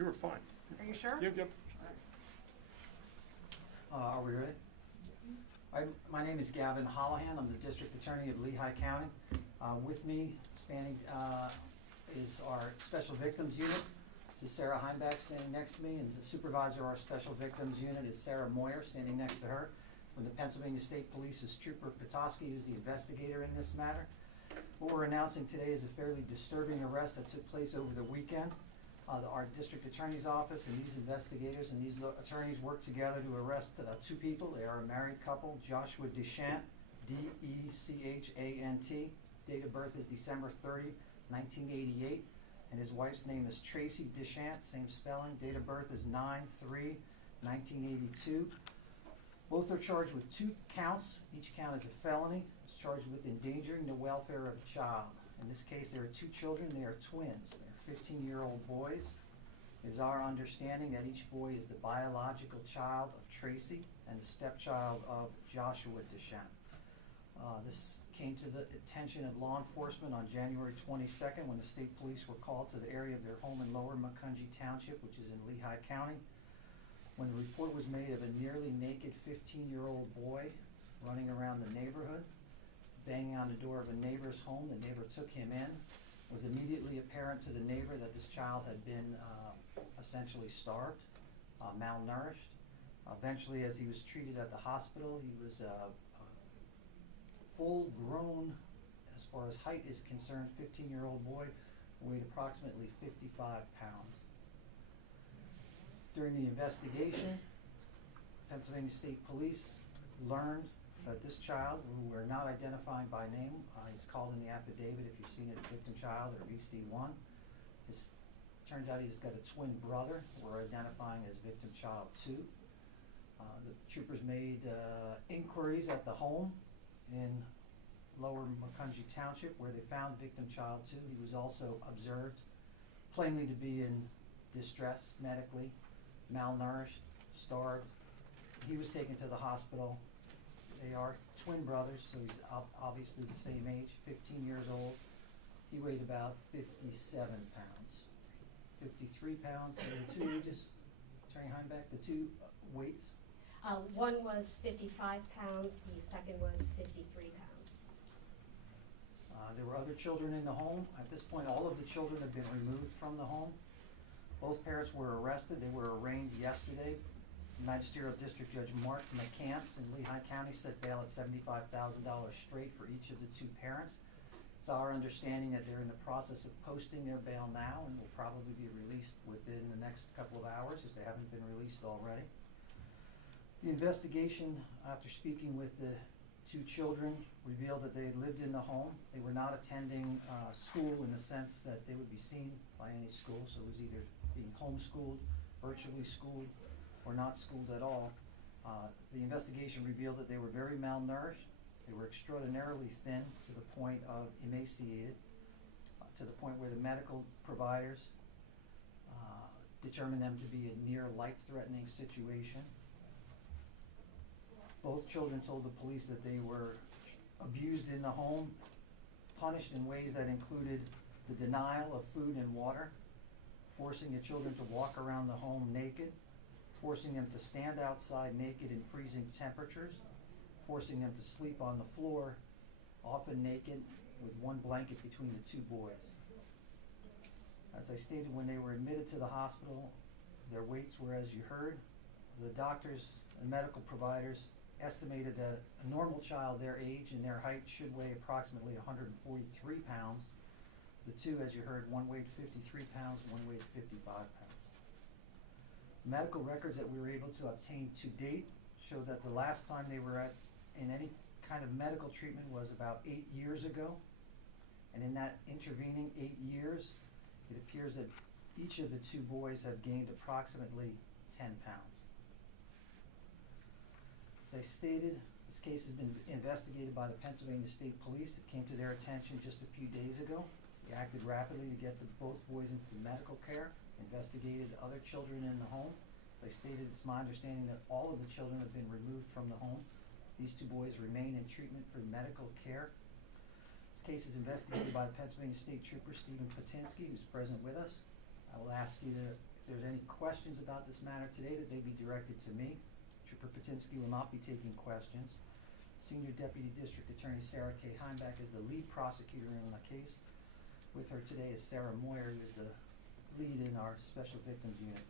You were fine. Are you sure? Yep, yep. Are we ready? My name is Gavin Holohan. I'm the District Attorney of Lehigh County. With me standing is our Special Victims Unit. This is Sarah Heimbach standing next to me, and the supervisor of our Special Victims Unit is Sarah Moyer standing next to her. From the Pennsylvania State Police is Trooper Petoskey, who's the investigator in this matter. What we're announcing today is a fairly disturbing arrest that took place over the weekend. Our district attorney's office and these investigators and these attorneys worked together to arrest two people. They are a married couple, Joshua Dechant, D-E-C-H-A-N-T. His date of birth is December 30, 1988. And his wife's name is Tracy Dechant, same spelling. Date of birth is 9/3/1982. Both are charged with 2 counts. Each count is a felony. It's charged with endangering the welfare of a child. In this case, there are 2 children. They are twins. They're 15-year-old boys. It is our understanding that each boy is the biological child of Tracy and the stepchild of Joshua Dechant. This came to the attention of law enforcement on January 22nd when the state police were called to the area of their home in Lower Macungie Township, which is in Lehigh County. When the report was made of a nearly naked 15-year-old boy running around the neighborhood, banging on the door of a neighbor's home, the neighbor took him in. It was immediately apparent to the neighbor that this child had been essentially starved, malnourished. Eventually, as he was treated at the hospital, he was full-grown, as far as height is concerned, 15-year-old boy, weighed approximately 55 pounds. During the investigation, Pennsylvania State Police learned that this child, who we're not identifying by name, he's called in the affidavit if you've seen it, victim child or VC1. Turns out he's got a twin brother who we're identifying as victim child 2. The troopers made inquiries at the home in Lower Macungie Township where they found victim child 2. He was also observed plainly to be in distress medically, malnourished, starved. He was taken to the hospital. They are twin brothers, so he's obviously the same age, 15 years old. He weighed about 57 pounds. 53 pounds, so the 2 ages, Attorney Heimbach, the 2 weights? One was 55 pounds, the second was 53 pounds. There were other children in the home. At this point, all of the children have been removed from the home. Both parents were arrested. They were arraigned yesterday. Magisterial District Judge Mark McCants in Lehigh County set bail at $75,000 straight for each of the 2 parents. It's our understanding that they're in the process of posting their bail now and will probably be released within the next couple of hours, as they haven't been released already. The investigation, after speaking with the 2 children, revealed that they had lived in the home. They were not attending school in the sense that they would be seen by any school, so it was either being homeschooled, virtually schooled, or not schooled at all. The investigation revealed that they were very malnourished. They were extraordinarily thin to the point of emaciated, to the point where the medical providers determined them to be a near life-threatening situation. Both children told the police that they were abused in the home, punished in ways that included the denial of food and water, forcing the children to walk around the home naked, forcing them to stand outside naked in freezing temperatures, forcing them to sleep on the floor, often naked, with one blanket between the 2 boys. As I stated, when they were admitted to the hospital, their weights were, as you heard. The doctors and medical providers estimated that a normal child their age and their height should weigh approximately 143 pounds. The 2, as you heard, one weighed 53 pounds, one weighed 55 pounds. Medical records that we were able to obtain to date show that the last time they were in any kind of medical treatment was about 8 years ago. And in that intervening 8 years, it appears that each of the 2 boys have gained approximately 10 pounds. As I stated, this case has been investigated by the Pennsylvania State Police. It came to their attention just a few days ago. They acted rapidly to get both boys into medical care, investigated other children in the home. As I stated, it's my understanding that all of the children have been removed from the home. These 2 boys remain in treatment for medical care. This case is investigated by the Pennsylvania State Trooper Stephen Patinsky, who's present with us. I will ask you to, if there's any questions about this matter today, that they be directed to me. Trooper Patinsky will not be taking questions. Senior Deputy District Attorney Sarah K. Heimbach is the lead prosecutor in the case. With her today is Sarah Moyer, who is the lead in our Special Victims Unit.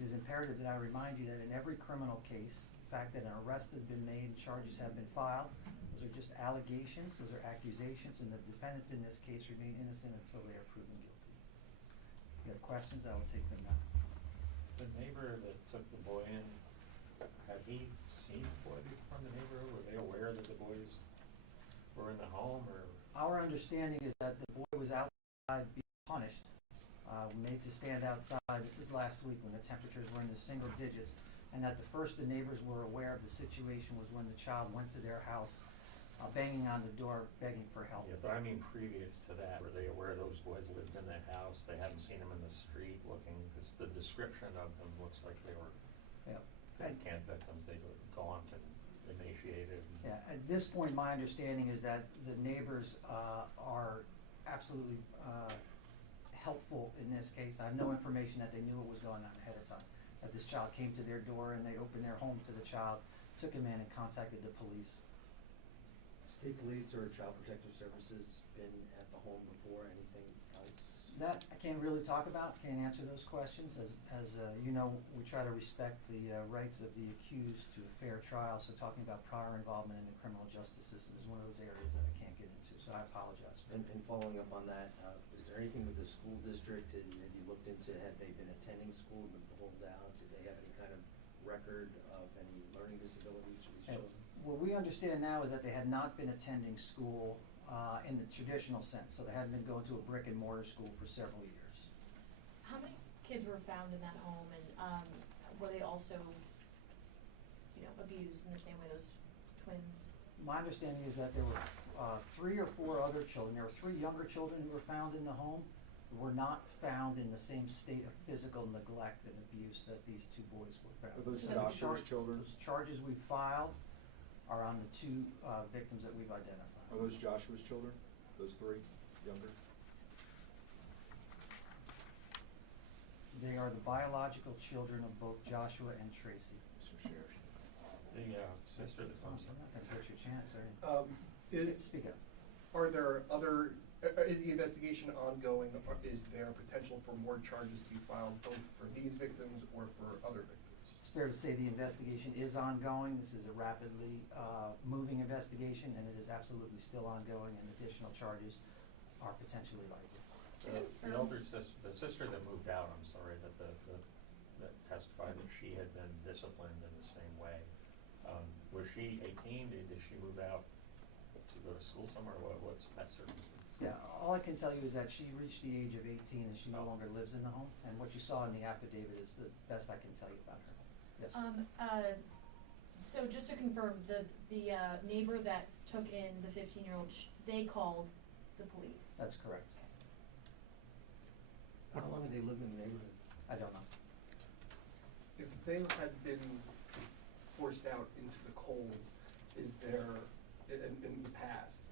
It is imperative that I remind you that in every criminal case, the fact that an arrest has been made and charges have been filed, those are just allegations, those are accusations, and the defendants in this case remain innocent until they are proven guilty. If you have questions, I will take them now. The neighbor that took the boy in, had he seen the boy from the neighborhood? Were they aware that the boys were in the home, or? Our understanding is that the boy was outside being punished, made to stand outside. This is last week when the temperatures were in the single digits, and that the first the neighbors were aware of the situation was when the child went to their house, banging on the door, begging for help. Yeah, but I mean previous to that, were they aware those boys lived in that house? They hadn't seen them in the street looking, because the description of them looks like they were camp victims. They were gaunt and emaciated. Yeah, at this point, my understanding is that the neighbors are absolutely helpful in this case. I have no information that they knew what was going on ahead of time. That this child came to their door and they opened their home to the child, took him in and contacted the police. State Police or Child Protective Services been at the home before? Anything else? That I can't really talk about, can't answer those questions. As you know, we try to respect the rights of the accused to a fair trial, so talking about prior involvement in the criminal justice system is one of those areas that I can't get into, so I apologize. And following up on that, is there anything with the school district? Have you looked into, had they been attending school and been pulled out? Do they have any kind of record of any learning disabilities for these children? What we understand now is that they had not been attending school in the traditional sense, so they hadn't been going to a brick and mortar school for several years. How many kids were found in that home, and were they also, abused in the same way those twins? My understanding is that there were 3 or 4 other children. There were 3 younger children who were found in the home, who were not found in the same state of physical neglect and abuse that these 2 boys were found. Are those So Joshua's children? Those charges we filed are on the 2 victims that we've identified. Are those Joshua's children? Those 3 younger? They are the biological children of both Joshua and Tracy. Mr. Sheriff. The sister that comes in. That's what's your chance, sir. Speak up. Are there other, is the investigation ongoing? Is there potential for more charges to be filed both for these victims or for other victims? It's fair to say the investigation is ongoing. This is a rapidly moving investigation, and it is absolutely still ongoing, and additional charges are potentially likely. The elder sister, the sister that moved out, I'm sorry, that that testified that she had been disciplined in the same way. Was she 18? Did she move out to go to school somewhere? What's that circumstance? Yeah, all I can tell you is that she reached the age of 18 and she no longer lives in the home, and what you saw in the affidavit is the best I can tell you about her. Yes. So just to confirm, the neighbor that took in the 15-year-old, they called the police? That's correct. How long have they lived in the neighborhood? I don't know. If they had been forced out into the cold, is there, in the past,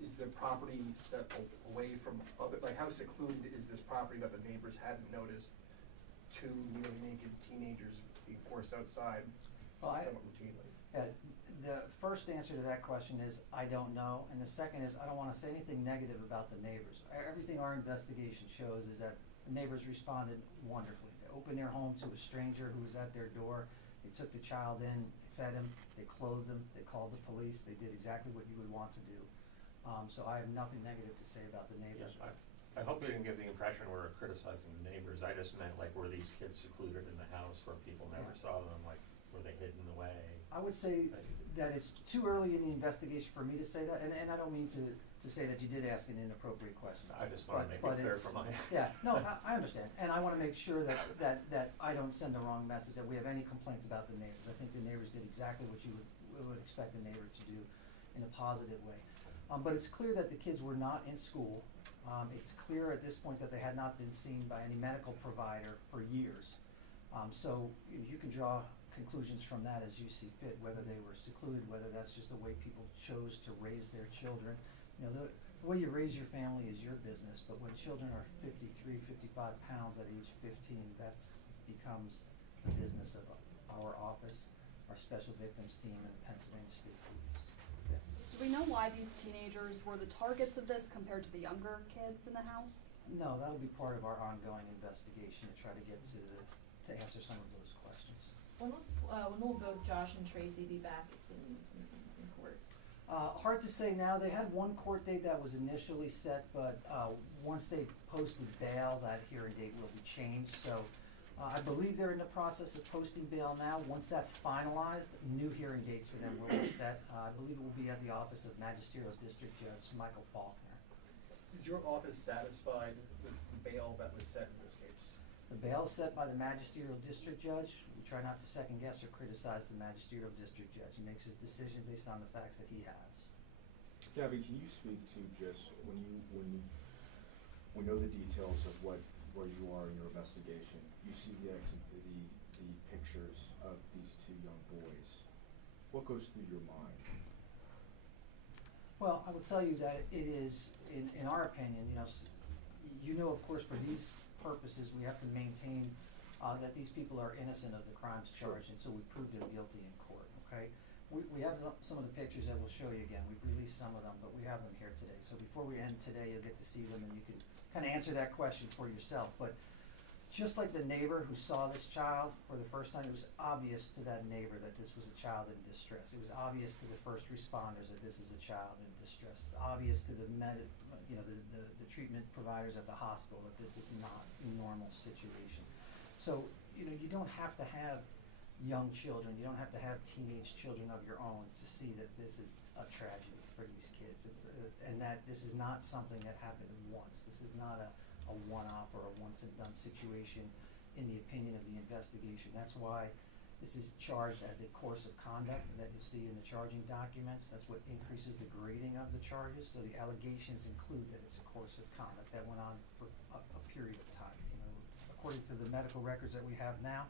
is their property set away from other, like how secluded is this property that the neighbors hadn't noticed 2 nearly naked teenagers being forced outside somewhat routinely? The first answer to that question is, I don't know, and the second is, I don't wanna say anything negative about the neighbors. Everything our investigation shows is that the neighbors responded wonderfully. They opened their home to a stranger who was at their door. They took the child in, they fed him, they clothed him, they called the police, they did exactly what you would want to do. So I have nothing negative to say about the neighbors. Yes, I hope you didn't get the impression we're criticizing the neighbors. I just meant, like, were these kids secluded in the house where people never saw them? Like, were they hidden away? I would say that it's too early in the investigation for me to say that, and I don't mean to say that you did ask an inappropriate question. I just want to make it clear for my. Yeah, no, I understand, and I want to make sure that I don't send the wrong message, that we have any complaints about the neighbors. I think the neighbors did exactly what you would expect a neighbor to do in a positive way. But it's clear that the kids were not in school. It's clear at this point that they had not been seen by any medical provider for years. So you can draw conclusions from that as you see fit, whether they were secluded, whether that's just the way people chose to raise their children. You know, the way you raise your family is your business, but when children are 53, 55 pounds at age 15, that's becomes the business of our office, our special victims team, and the Pennsylvania State Police. Do we know why these teenagers were the targets of this compared to the younger kids in the house? No, that'll be part of our ongoing investigation to try to get to answer some of those questions. When will both Josh and Tracy be back in court? Hard to say now. They had one court date that was initially set, but once they posted bail, that hearing date will be changed. So I believe they're in the process of posting bail now. Once that's finalized, new hearing dates for them will be set. I believe it will be at the Office of Magisterial District Judge Michael Faulkner. Is your office satisfied with the bail that was set in this case? The bail is set by the Magisterial District Judge. We try not to second guess or criticize the Magisterial District Judge. He makes his decision based on the facts that he has. Gabby, can you speak to just when we know the details of where you are in your investigation, you see the pictures of these two young boys. What goes through your mind? Well, I would tell you that it is, in our opinion, you know, of course, for these purposes, we have to maintain that these people are innocent of the crimes charged until we prove they're guilty in court, okay? We have some of the pictures that we'll show you again. We've released some of them, but we have them here today. So before we end today, you'll get to see them and you can kind of answer that question for yourself. But just like the neighbor who saw this child for the first time, it was obvious to that neighbor that this was a child in distress. It was obvious to the first responders that this is a child in distress. It's obvious to the treatment providers at the hospital that this is not a normal situation. So, you don't have to have young children, you don't have to have teenage children of your own to see that this is a tragedy for these kids, and that this is not something that happened once. This is not a one-off or a once-and-done situation in the opinion of the investigation. That's why this is charged as a course of conduct that you'll see in the charging documents. That's what increases the grading of the charges. So the allegations include that it's a course of conduct that went on for a period of time. According to the medical records that we have now,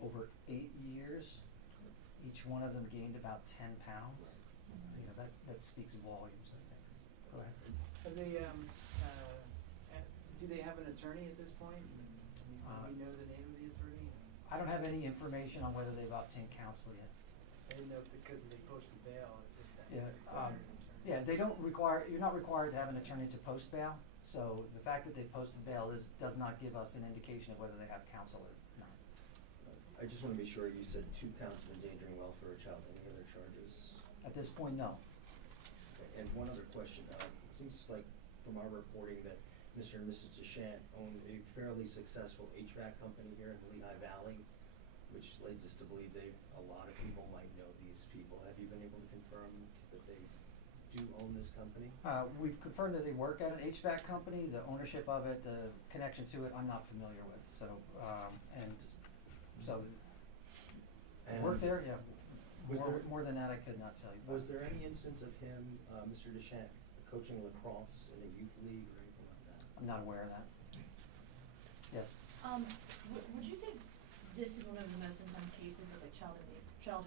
over 8 years, each one of them gained about 10 pounds. That speaks volumes, I think. Go ahead. Have they, do they have an attorney at this point? Do we know the name of the attorney? I don't have any information on whether they've obtained counsel yet. I didn't know if because they posted bail. Yeah, they don't require, you're not required to have an attorney to post bail. So the fact that they posted bail does not give us an indication of whether they have counsel or not. I just wanna be sure, you said 2 counts of endangering welfare of a child, any other charges? At this point, no. Okay, and one other question, it seems like from our reporting that Mr. and Mrs. Deschamps owned a fairly successful HVAC company here in the Lehigh Valley, which leads us to believe a lot of people might know these people. Have you been able to confirm that they do own this company? We've confirmed that they work at an HVAC company. The ownership of it, the connection to it, I'm not familiar with. So, work there, yeah. More than that, I could not tell you. Was there any instance of him, Mr. Deschamps, coaching lacrosse in a youth league or anything like that? I'm not aware of that. Yes. Would you say this is one of the most intense cases of like child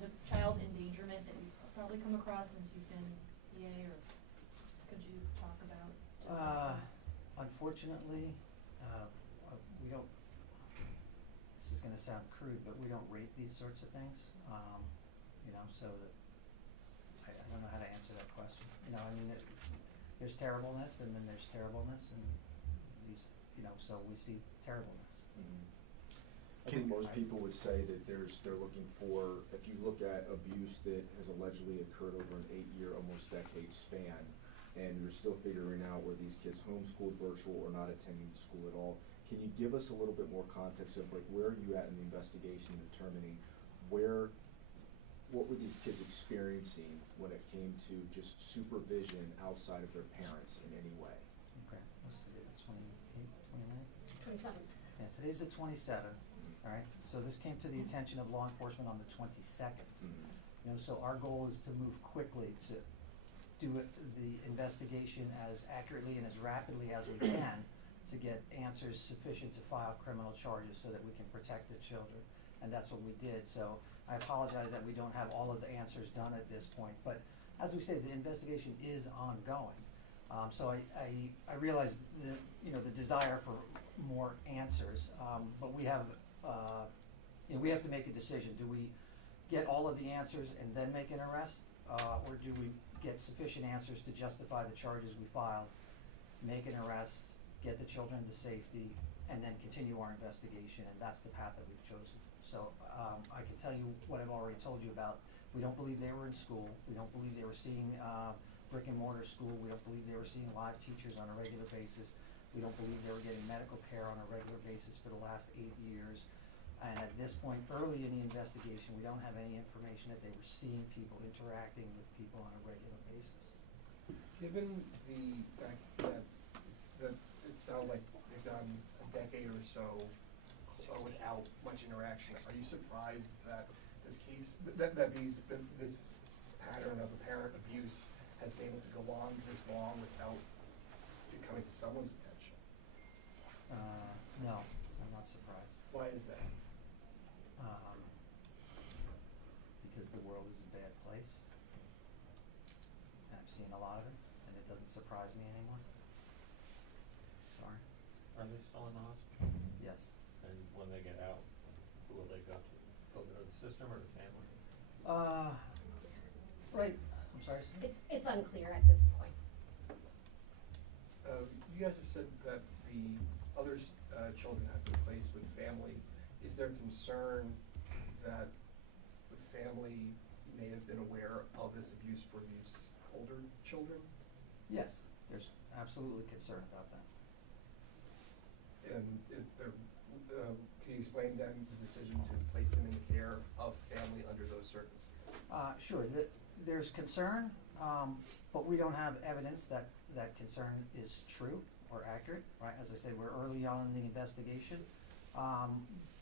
endangerment that you've probably come across since you've been DA, or could you talk about just Unfortunately, we don't, this is gonna sound crude, but we don't rate these sorts of things. So that, I don't know how to answer that question. There's terribleness and then there's terribleness and these, so we see terribleness. I think most people would say that they're looking for, if you look at abuse that has allegedly occurred over an 8-year, almost decade span, and you're still figuring out were these kids homeschooled, virtual, or not attending school at all, can you give us a little bit more context of where are you at in the investigation in determining what were these kids experiencing when it came to just supervision outside of their parents in any way? Okay, what's the date, 28th, 29th? 27th. Yeah, today's the 27th, all right? So this came to the attention of law enforcement on the 22nd. So our goal is to move quickly to do the investigation as accurately and as rapidly as we can to get answers sufficient to file criminal charges so that we can protect the children. And that's what we did. So I apologize that we don't have all of the answers done at this point. But as we said, the investigation is ongoing. So I realize the, you know, the desire for more answers, but we have, you know, we have to make a decision. Do we get all of the answers and then make an arrest? Or do we get sufficient answers to justify the charges we filed, make an arrest, get the children to safety, and then continue our investigation, and that's the path that we've chosen. So, I can tell you what I've already told you about. We don't believe they were in school. We don't believe they were seeing, brick and mortar school. We don't believe they were seeing live teachers on a regular basis. We don't believe they were getting medical care on a regular basis for the last 8 years. And at this point, early in the investigation, we don't have any information that they were seeing people interacting with people on a regular basis. Given the fact that it sounds like they've done a decade or so without much interaction, are you surprised that this case, that this pattern of apparent abuse has been able to go on this long without it coming to someone's attention? No, I'm not surprised. Why is that? Because the world is a bad place. And I've seen a lot of it, and it doesn't surprise me anymore. Sorry. Are they still in the hospital? Yes. And when they get out, who will they go to? Go to the system or the family? Right, I'm sorry, Sue? It's unclear at this point. You guys have said that the other children have been placed with family. Is there concern that the family may have been aware of this abuse for these older children? Yes, there's absolutely concern about that. And can you explain then the decision to place them in the care of family under those circumstances? Sure, there's concern, but we don't have evidence that that concern is true or accurate, right? As I say, we're early on in the investigation.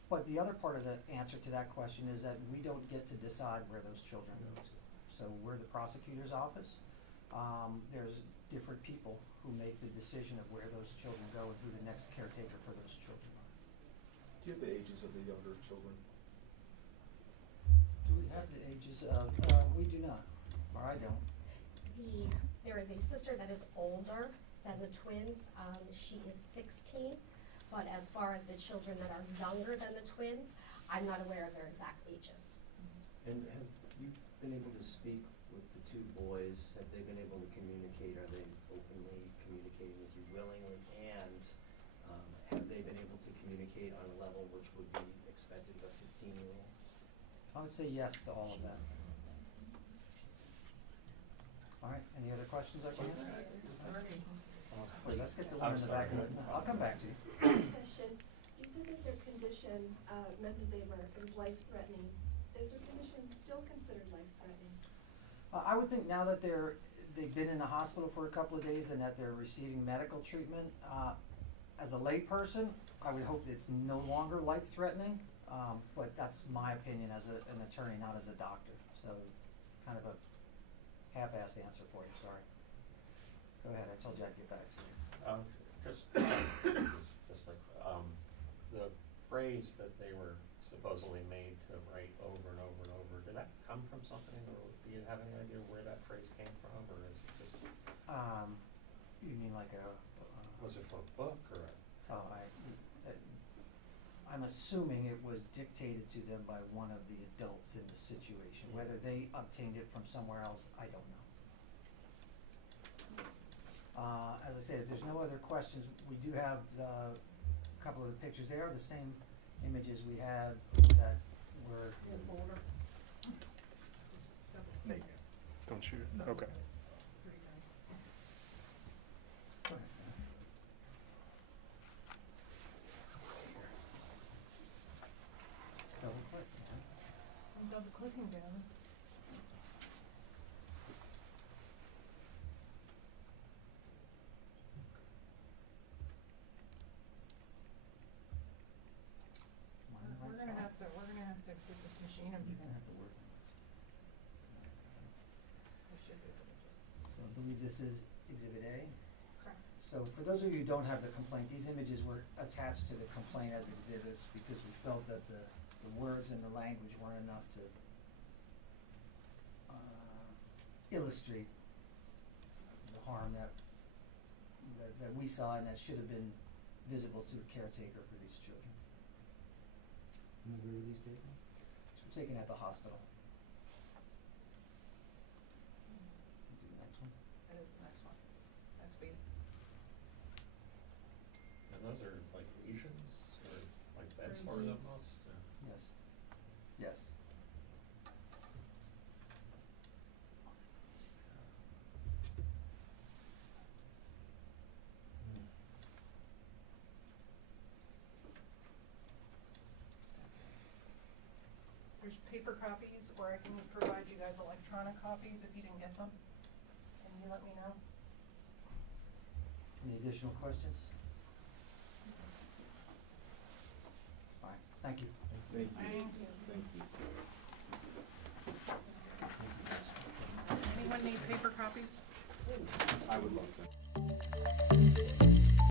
But the other part of the answer to that question is that we don't get to decide where those children go to. So we're the prosecutor's office. There's different people who make the decision of where those children go and who the next caretaker for those children are. Do you have the ages of the younger children? Do we have the ages of, we do not, or I don't. There is a sister that is older than the twins. She is 16, but as far as the children that are younger than the twins, I'm not aware of their exact ages. And have you been able to speak with the two boys? Have they been able to communicate? Are they openly communicating with you willingly? And have they been able to communicate on a level which would be expected of a 15-year-old? I would say yes to all of that. All right, any other questions I can answer? Wait, let's get to one I'm in the back. sorry. I'll come back to you. Question, you said that their condition, meant that it was life-threatening. Is their condition still considered life-threatening? I would think now that they've been in the hospital for a couple of days and that they're receiving medical treatment, as a layperson, I would hope it's no longer life-threatening, but that's my opinion as an attorney, not as a doctor. So, kind of a half-assed answer for you, sorry. Go ahead, I told you I'd get back to you. Just like, the phrase that they were supposedly made to write over and over and over, did that come from something, or do you have any idea where that phrase came from, or is it just? You mean like Was it for a book, or a? I'm assuming it was dictated to them by one of the adults in the situation. Yeah. Whether they obtained it from somewhere else, I don't know. As I said, if there's no other questions, we do have a couple of the pictures. They are the same images we had that were. Nate, don't shoot it. Okay. Go ahead. Double click, man. I'm double clicking down. We're gonna have to get this machine. You're gonna have to work on this. I should be able to just. So I believe this is Exhibit A. Correct. So for those of you who don't have the complaint, these images were attached to the complaint as exhibits because we felt that the words and the language weren't enough to illustrate the harm that that we saw and that should have been visible to a caretaker for these children. And where were these taken? So we're taken at the hospital. Do the next one. That is the next one. That's B. And those are like lesions or like bed sores Bruises. almost? or- Yes. Yes. There's paper copies, or I can provide you guys electronic copies if you didn't get them. Can you let me know? Any additional questions? All right, thank you. Thank you. Thank you. Thank you. Anyone need paper copies? I would love that.